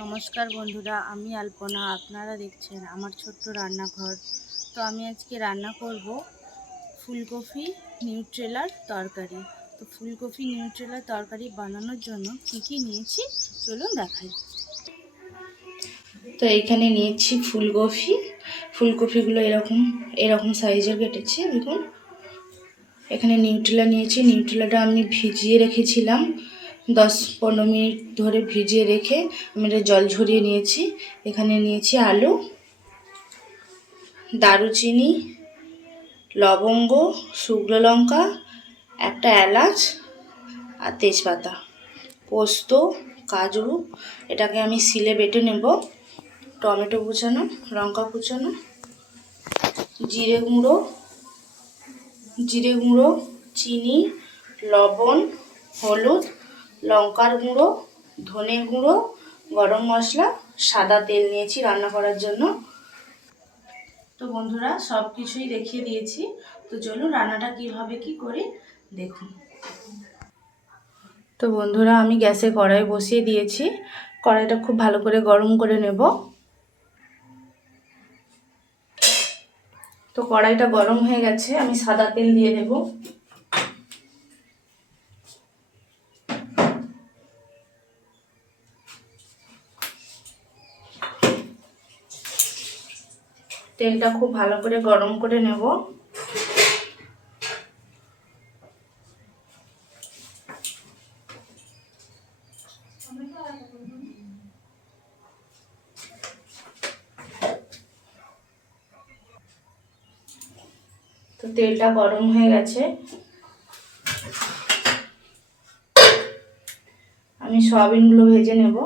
নমস্কার বন্ধুরা, আমি আলপনা। আপনারা দেখছেন আমার ছোট্ট রান্নাঘর। তো আমি আজকে রান্না করব ফুলকপি নিউট্রেলার তরকারি। তো ফুলকপি নিউট্রেলার তরকারি বানানোর জন্য কি নিয়েছি চলুন দেখাই। তো এখানে নিয়েছি ফুলকপিগুলো এরকম সাইজের কেটেছি। দেখুন, এখানে নিউট্রেলা নিয়েছি। নিউট্রেলাটা আমি ভিজিয়ে রেখেছিলাম 10-15 মিনিট ধরে ভিজিয়ে রেখে আমি এটা জল ঝরিয়ে নিয়েছি। এখানে নিয়েছি আলু, দারুচিনি, লবঙ্গ, শুকনো লঙ্কা, একটা এলাচ আর তেজপাতা, পোস্ত, কাজু। এটাকে আমি শিলে বেটে নেব। টমেটো কুচানো, লঙ্কা কুচানো, জিরে গুঁড়ো, চিনি, লবণ, হলুদ, লঙ্কার গুঁড়ো, ধনে গুঁড়ো, গরম মশলা, সাদা তেল নিয়েছি রান্না করার জন্য। তো বন্ধুরা, সব কিছুই দেখিয়ে দিয়েছি। তো চলুন রান্নাটা কীভাবে কি করি দেখুন। তো বন্ধুরা, আমি গ্যাসে কড়াই বসিয়ে দিয়েছি। কড়াইটা খুব ভালো করে গরম করে নেব। তো কড়াইটা গরম হয়ে গেছে, আমি সাদা তেল দিয়ে দেব। তেলটা খুব ভালো করে গরম করে নেব। তো তেলটা গরম হয়ে গেছে, আমি সয়াবিনগুলো ভেজে নেব।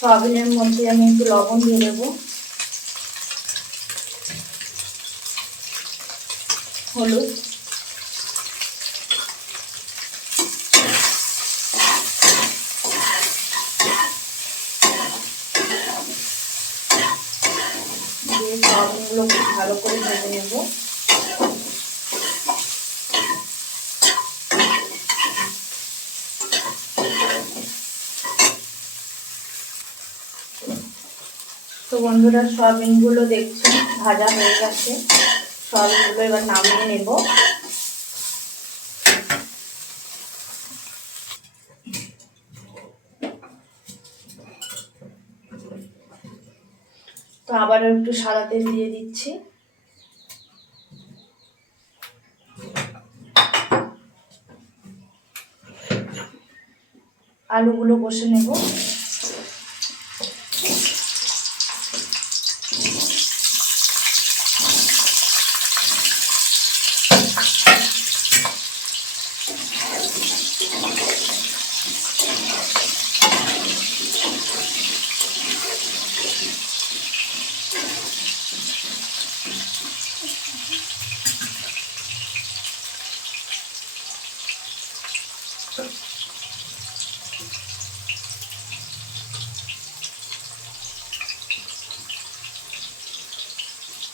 সয়াবিনের মধ্যে আমি একটু লবণ দিয়ে দেবো, হলুদ, দিয়ে সয়াবিনগুলো খুব ভালো করে ভেজে নেব। তো বন্ধুরা, সয়াবিনগুলো দেখছি ভাজা হয়ে গেছে। সয়াবিনগুলো এবার নামিয়ে নেব। তো আবারও একটু সাদা তেল দিয়ে দিচ্ছি। আলুগুলো কষে নেব।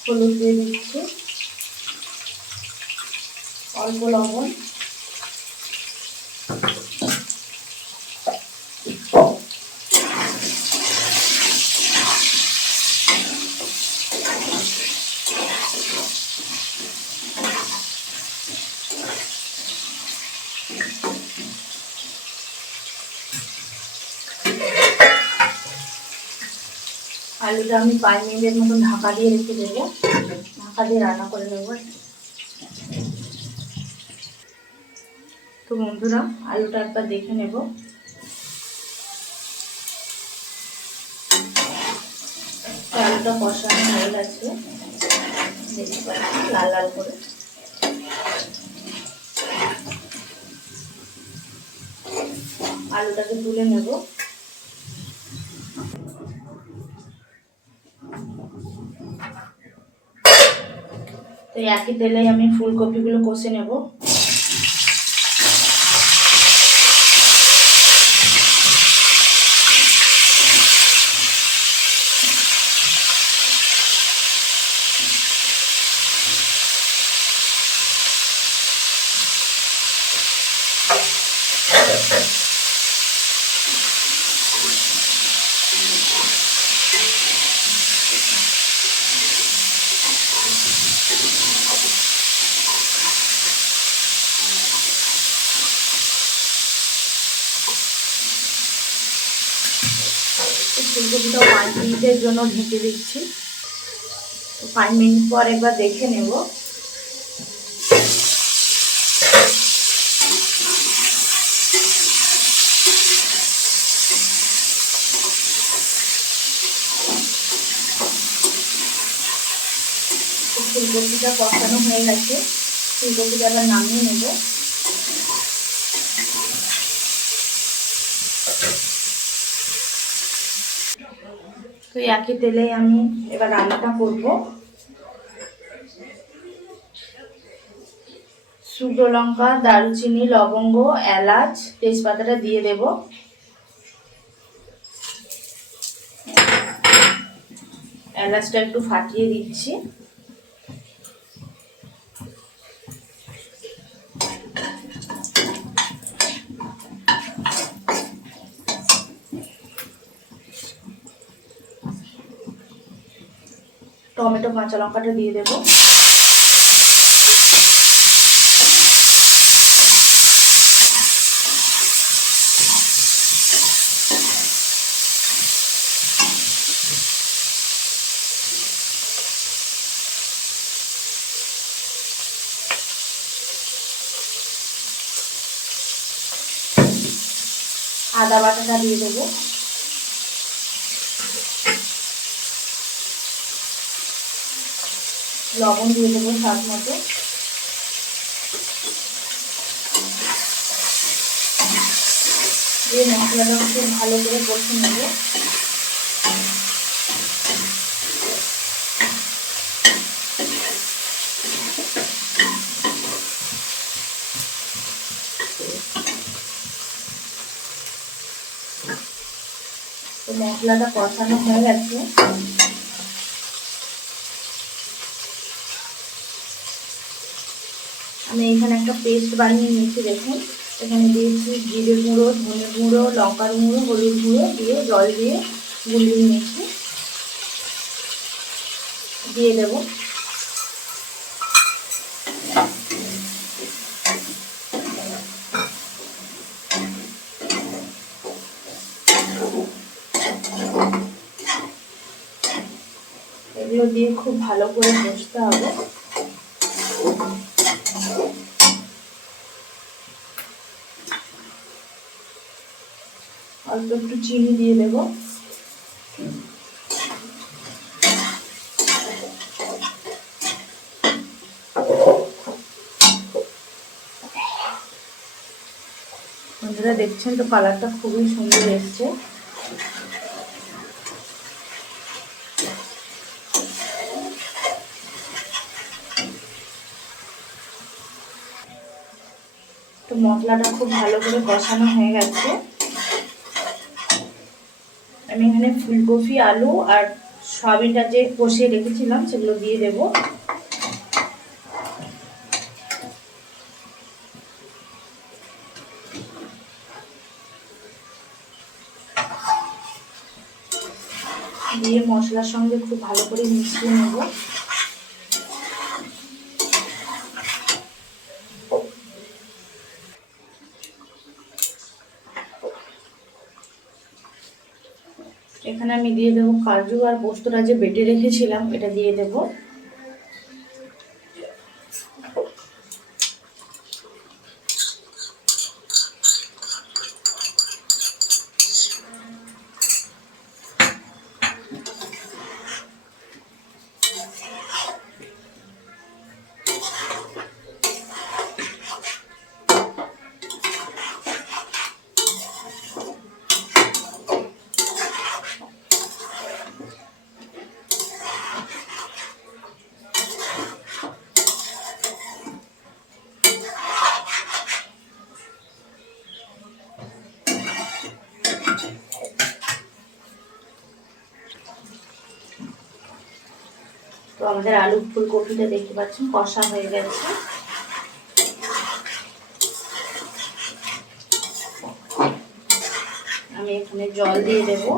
হলুদ দিয়ে দিচ্ছি, অল্প লবণ, আলুটা আমি 5 মিনিটের মতন ঢাকা দিয়ে রেখে দেবো। ঢাকা দিয়ে রান্না করে নেব। তো বন্ধুরা, আলুটা একবার দেখে নেব। আলুটা কষানো হয়ে গেছে। দেখতে পাচ্ছি লাল লাল করে। আলুটাকে তুলে নেব। তো একই তেলেই আমি ফুলকপিগুলো কষে নেব। ফুলকপিটা 5 মিনিটের জন্য ঢেকে দিচ্ছি। তো 5 মিনিট পর একবার দেখে নেব। ফুলকপিটা কষানো হয়ে গেছে, ফুলকপিটা আবার নামিয়ে নেব। তো একই তেলে আমি এবার রান্নাটা করব। শুকনো লঙ্কা, দারুচিনি, লবঙ্গ, এলাচ, তেজপাতাটা দিয়ে দেব। এলাচটা একটু ফাটিয়ে দিচ্ছি। টমেটো কাঁচা লঙ্কাটা দিয়ে দেব। আদা বাটাটা দিয়ে দেব। লবণ দিয়ে দেবো স্বাদ মতো। দিয়ে মশলাটা খুব ভালো করে কষে নেব। তো মশলাটা কষানো হয়ে গেছে। আমি এখানে একটা পেস্ট বানিয়ে নিয়েছি, দেখুন। এখানে দিয়েছি জিরে গুঁড়ো, ধনে গুঁড়ো, লঙ্কার গুঁড়ো, হলুদ গুঁড়ো দিয়ে জল দিয়ে গুলিয়ে নিয়েছি, দিয়ে দেব। এগুলো দিয়ে খুব ভালো করে কষতে হবে। অল্প একটু চিনি দিয়ে দেব। বন্ধুরা দেখছেন তো কালারটা খুবই সুন্দর এসছে। তো মশলাটা খুব ভালো করে কষানো হয়ে গেছে। আমি এখানে ফুলকপি, আলু আর সয়াবিনটা যে কষিয়ে রেখেছিলাম সেগুলো দিয়ে দেব। দিয়ে মশলার সঙ্গে খুব ভালো করে মিশিয়ে নেব। এখানে আমি দিয়ে দেবো কাজু আর পোস্তটা যে বেটে রেখেছিলাম, এটা দিয়ে দেব। তো আমাদের আলু ফুলকপিটা দেখতে পাচ্ছেন কষা হয়ে গেছে। আমি এখানে জল দিয়ে দেবো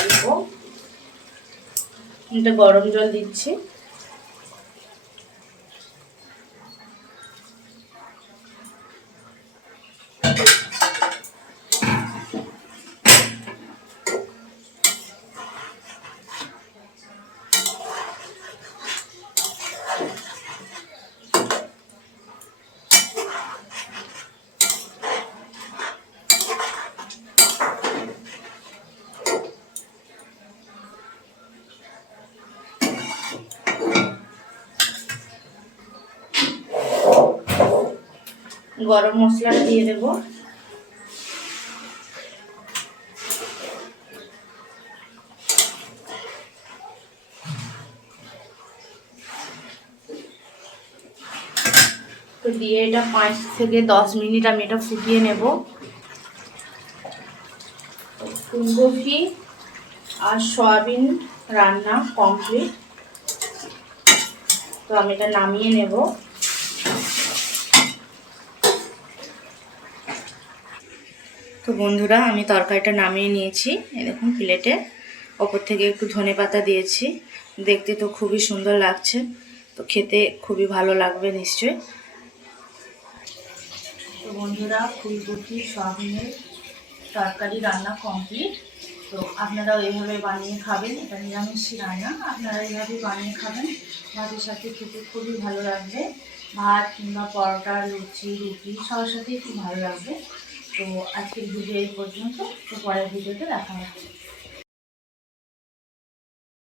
অল্প, এটা গরম জল দিচ্ছি। গরম মশলাটা দিয়ে দেব। তো দিয়ে এটা 5 থেকে 10 মিনিট আমি এটা ফুটিয়ে নেব। ফুলকপি আর সয়াবিন রান্না কমপ্লিট। তো আমি এটা নামিয়ে নেব। তো বন্ধুরা, আমি তরকারিটা নামিয়ে নিয়েছি। এই দেখুন প্লেটে ওপর থেকে একটু ধনেপাতা দিয়েছি। দেখতে তো খুবই সুন্দর লাগছে, তো খেতে খুবই ভালো লাগবে নিশ্চয়ই। তো বন্ধুরা, ফুলকপি সয়াবিনের তরকারি রান্না কমপ্লিট। তো আপনারাও এইভাবে বানিয়ে খাবেন, এটা নিরামিষই রান্না, আপনারা এইভাবে বানিয়ে খাবেন। ভাতের সাথে খেতে খুবই ভালো লাগবে, ভাত কিংবা পরোটা, লুচি, রুটি সবার সাথেই খুব ভালো লাগবে। তো আজকের ভিডিও এই পর্যন্ত, তো পরের ভিডিওতে দেখা হবে।